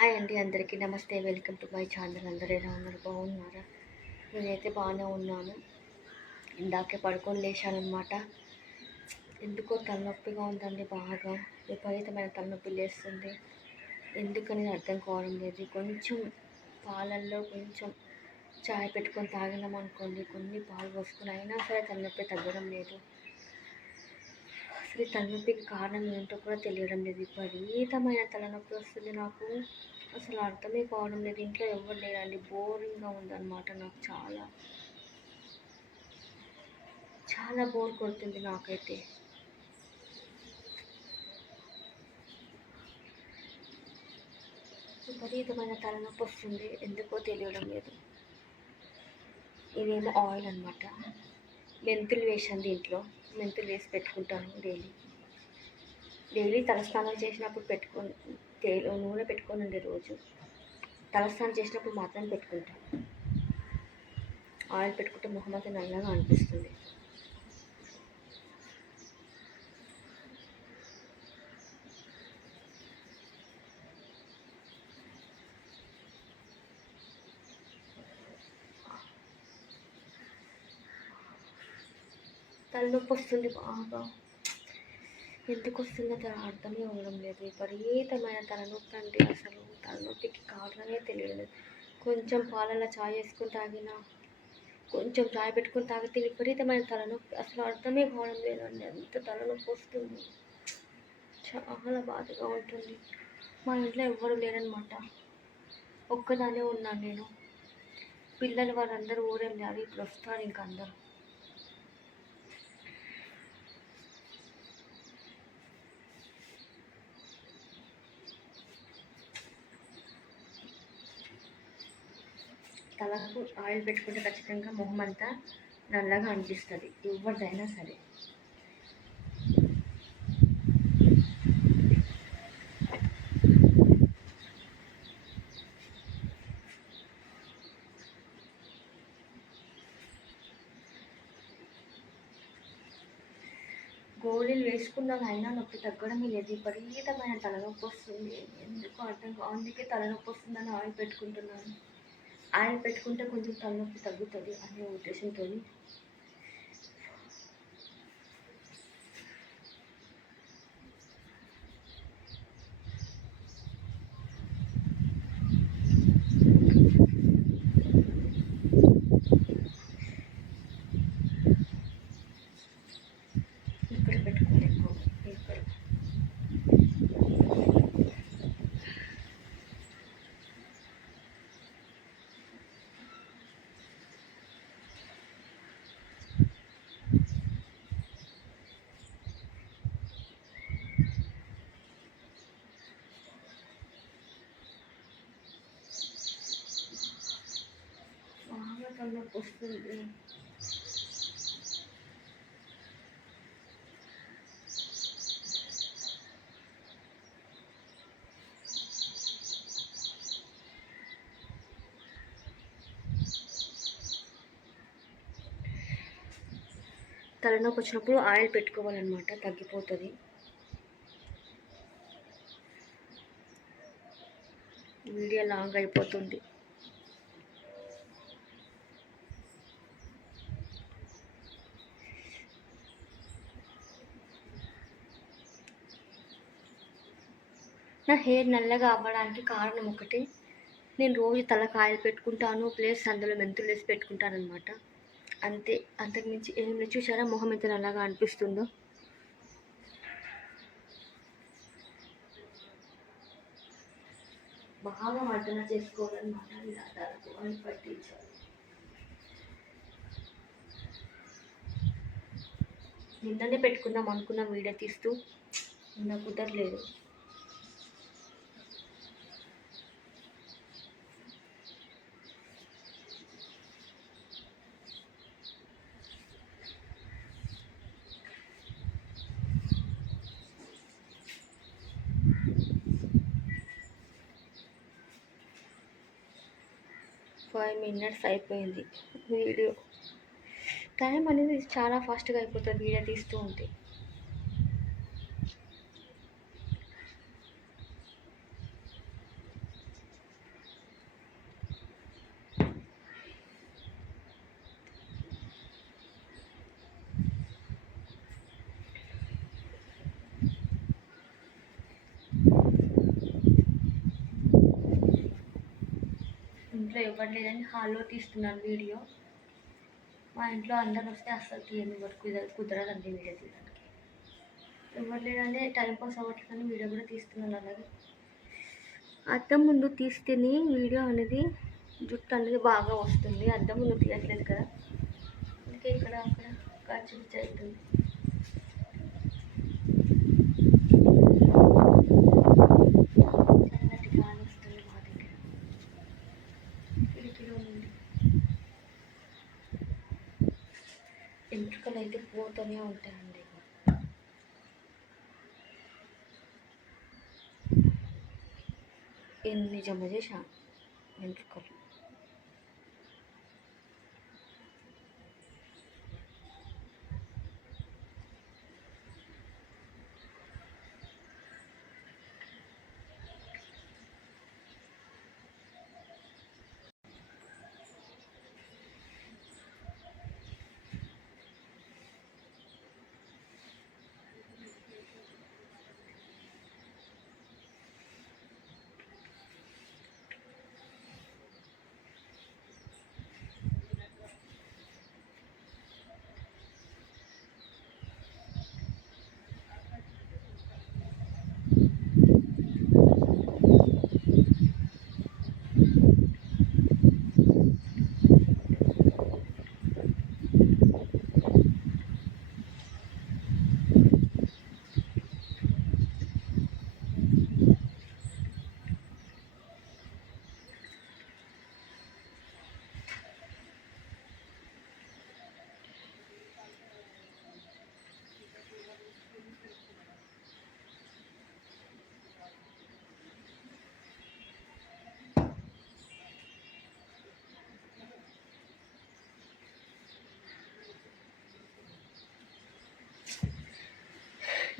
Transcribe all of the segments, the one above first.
Hi అండి, అందరికీ నమస్తే. Welcome to my channel. అందరూ ఎలా ఉన్నారు? బాగున్నారా? నేనైతే బాగానే ఉన్నాను. ఇందాకే పడుకొని లేచానమాట. ఎందుకో తలనొప్పిగా ఉందండి, బాగా విపరీతమైన తలనొప్పి లేస్తుంది. ఎందుకని అర్థం కావడం లేదు. కొంచెం పాలల్లో కొంచెం చాయ్ పెట్టుకొని తాగినాం అనుకోండి, కొన్ని పాలు పోసుకుని అయినా సరే తలనొప్పి తగ్గడం లేదు. అసలు తలనొప్పికి కారణం ఏంటో కూడా తెలియడం లేదు. విపరీతమైన తలనొప్పి వస్తుంది నాకు. అసలు అర్థమే కావడం లేదు. ఇంట్లో ఎవరు లేరండి, బోరింగ్గా ఉందన్నమాట. నాకు చాలా చాలా బోర్ కొడుతుంది నాకైతే. విపరీతమైన తలనొప్పి వస్తుంది, ఎందుకో తెలియడం లేదు. ఇదేమో ఆయిల్ అనమాట. మెంతులు వేసాను దీంట్లో. మెంతులు వేసి పెట్టుకుంటాను డైలీ తలస్నానం చేసినప్పుడు నూనె పెట్టుకోనండి రోజు. తలస్నానం చేసినప్పుడు మాత్రం పెట్టుకుంటాను. ఆయిల్ పెట్టుకుంటే మొహం అయితే నల్లగా అనిపిస్తుంది. తలనొప్పి వస్తుంది బాగా. ఎందుకు వస్తుందో అర్థమే అవ్వడం లేదు. విపరీతమైన తలనొప్పి అంటే అసలు తలనొప్పికి కారణమే తెలియదు. కొంచెం పాలల్లో చాయ్ వేసుకొని తాగినా, కొంచెం చాయ్ పెట్టుకొని తాగితే విపరీతమైన తలనొప్పి. అసలు అర్థమే కావడం లేదండి, ఎంత తలనొప్పి వస్తుంది. చాలా బాధగా ఉంటుంది. మా ఇంట్లో ఎవ్వరు లేరనమాట, ఒక్కదానే ఉన్నాను నేను. పిల్లలు వాళ్ళందరూ ఊరెళ్ళారు, ఇప్పుడు వస్తారు ఇంక అందరూ. తలకు ఆయిల్ పెట్టుకుంటే ఖచ్చితంగా మొహం అంతా నల్లగా అనిపిస్తుంది, ఎవరిదైనా సరే. గోళీలు వేసుకున్నాను, అయినా నొప్పి తగ్గడమే లేదు. విపరీతమైన తలనొప్పి వస్తుంది, ఎందుకు అర్థం కాదు. అందుకే తలనొప్పి వస్తుందని ఆయిల్ పెట్టుకుంటున్నాను. ఆయిల్ పెట్టుకుంటే కొంచెం తలనొప్పి తగ్గుతుంది అనే ఉద్దేశంతో. ఇక్కడ పెట్టుకోవాలి ఎక్కువ, ఇక్కడ. బాగా తలనొప్పి వస్తుంది. తలనొప్పి వచ్చినప్పుడు ఆయిల్ పెట్టుకోవాలన్నమాట, తగ్గిపోతుంది. వీడియో లాంగ్ అయిపోతుంది. నా హెయిర్ నల్లగా అవ్వడానికి కారణం ఒకటి, నేను రోజు తలకు ఆయిల్ పెట్టుకుంటాను, ప్లస్ అందులో మెంతులు వేసి పెట్టుకుంటాను అనమాట. అంతే, అంతకుమించి ఏం లేదు. చూసారా మొహం ఎంత నల్లగా అనిపిస్తుందో. బాగా మర్దన చేసుకోవాలన్నమాట, ఇలా తలకు ఆయిల్ పట్టించాలి. నిన్ననే పెట్టుకుందాం అనుకున్న వీడియో తీస్తూ, నిన్న కుదరలేదు. ఫైవ్ మినిట్స్ అయిపోయింది వీడియో. టైం అనేది చాలా ఫాస్ట్గా అయిపోతుంది వీడియో తీస్తూ ఉంటే. ఇంట్లో ఎవరు లేదని హాల్లో తీస్తున్నాను వీడియో. మా ఇంట్లో అందరు వస్తే అస్సలు తీయని వరకు కుదరదండి వీడియో తీయడానికి. ఎవరు లేదంటే టైంపాస్ అవ్వట్లని వీడియో కూడా తీస్తున్నాను. అలాగే అద్దం ముందు తీస్తేనే వీడియో అనేది జుట్టు అనేది బాగా వస్తుంది. అద్దం ముందు తీయట్లేదు కదా, అందుకే ఇక్కడ అక్కడ ఖర్చు అవుతుంది. చల్లటి గాలి వస్తుంది మా దగ్గర కిటికీలో నుండి. ఎంట్రుకలు అయితే పోతూనే ఉంటాయండి. ఎన్ని జమ చేశాను వెంట్రుకలు.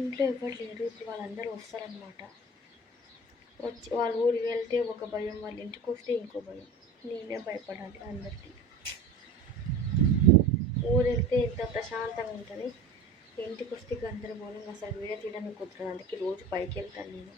ఇంట్లో ఎవరు లేరు. ఇప్పుడు వాళ్ళందరూ వస్తారనమాట. వచ్చి వాళ్ళ ఊరికి వెళ్తే ఒక భయం, వాళ్ళ ఇంటికి వస్తే ఇంకో భయం. నేనే భయపడాలి అందరికీ. ఊరు వెళ్తే ఎంత ప్రశాంతంగా ఉంటుంది, ఇంటికి వస్తే గందరగోళం. అసలు వీడియో తీయడానికి కుదరదు. అందుకే రోజు పైకి వెళ్తాను నేను.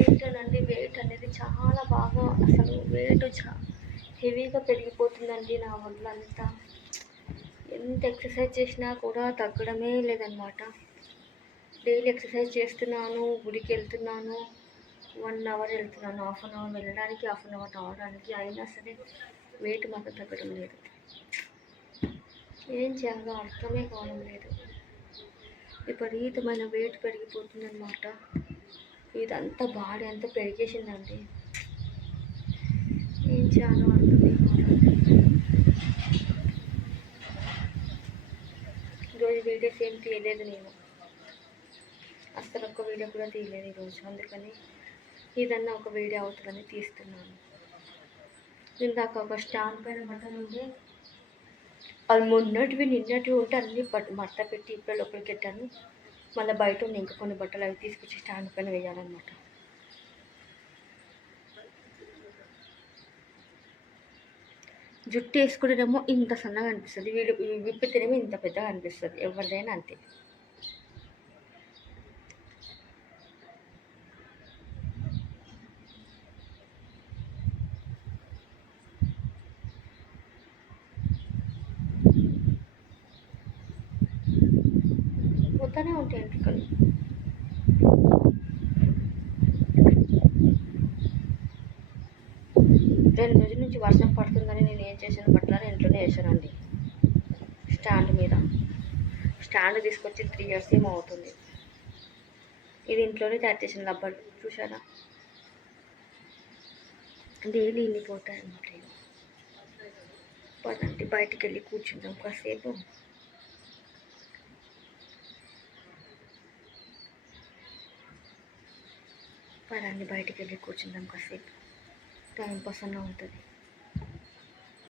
ఏంటనండి, వెయిట్ అనేది చాలా బాగా, అసలు వెయిట్ హెవీగా పెరిగిపోతుందండి నా ఒళ్ళంతా. ఎంత ఎక్సర్సైజ్ చేసినా కూడా తగ్గడమే లేదనమాట. డైలీ ఎక్సర్సైజ్ చేస్తున్నాను, గుడికి వెళ్తున్నాను, 1 అవర్ వెళ్తున్నాను, హాఫ్ అన్ అవర్ వెళ్ళడానికి, హాఫ్ అన్ అవర్ రావడానికి. అయినా సరే వెయిట్ మాత్రం తగ్గడం లేదు. ఏం చేయాలో అర్థమే కావడం లేదు. విపరీతమైన వెయిట్ పెరిగిపోతుందన్నమాట. ఇదంతా బాడీ అంతా పెరిగేసిందండి. ఏం చేయాలో అర్థమే కావడం లేదు. ఈరోజు వీడియోస్ ఏం తీయలేదు నేను, అసలు ఒక్క వీడియో కూడా తీయలేదు ఈరోజు. అందుకని ఏదన్నా ఒక వీడియో అవుతుందని తీస్తున్నాను. ఇందాక ఒక స్టాండ్ పైన బట్టలు ఉంటే అది నిన్నటివి ఉంటే అన్నీ మడత పెట్టి ఇప్పుడు లోపలికి పెట్టాను. మళ్ళీ బయట ఉంది ఇంకా కొన్ని బట్టలు, అవి తీసుకొచ్చి స్టాండ్ పైన వేయాలన్నమాట. జుట్టు వేసుకునేదేమో ఇంత సన్నగా అనిపిస్తుంది, వీడు విప్పితేనేమో ఇంత పెద్దగా అనిపిస్తుంది. ఎవరిదైనా అంతే. పోతానే ఉంటాయి ఎంట్రుకలు. రెండు రోజుల నుంచి వర్షం పడుతుందని నేను ఏం చేశాను, బట్టలని ఇంట్లోనే వేసానండి. స్టాండ్ మీద స్టాండ్ తీసుకొచ్చి 3 years ఏమో అవుతుంది. ఇది ఇంట్లోనే తయారు చేసిన రబ్బర్, చూసారా? డైలీ ఇన్ని పోతాయన్నమాట. పదండి బయటికి వెళ్ళి కూర్చుందాం కాసేపు. పదండి బయటికి వెళ్ళి కూర్చుందాం కాసేపు, టైం పాస్ అన్న ఉంటుంది.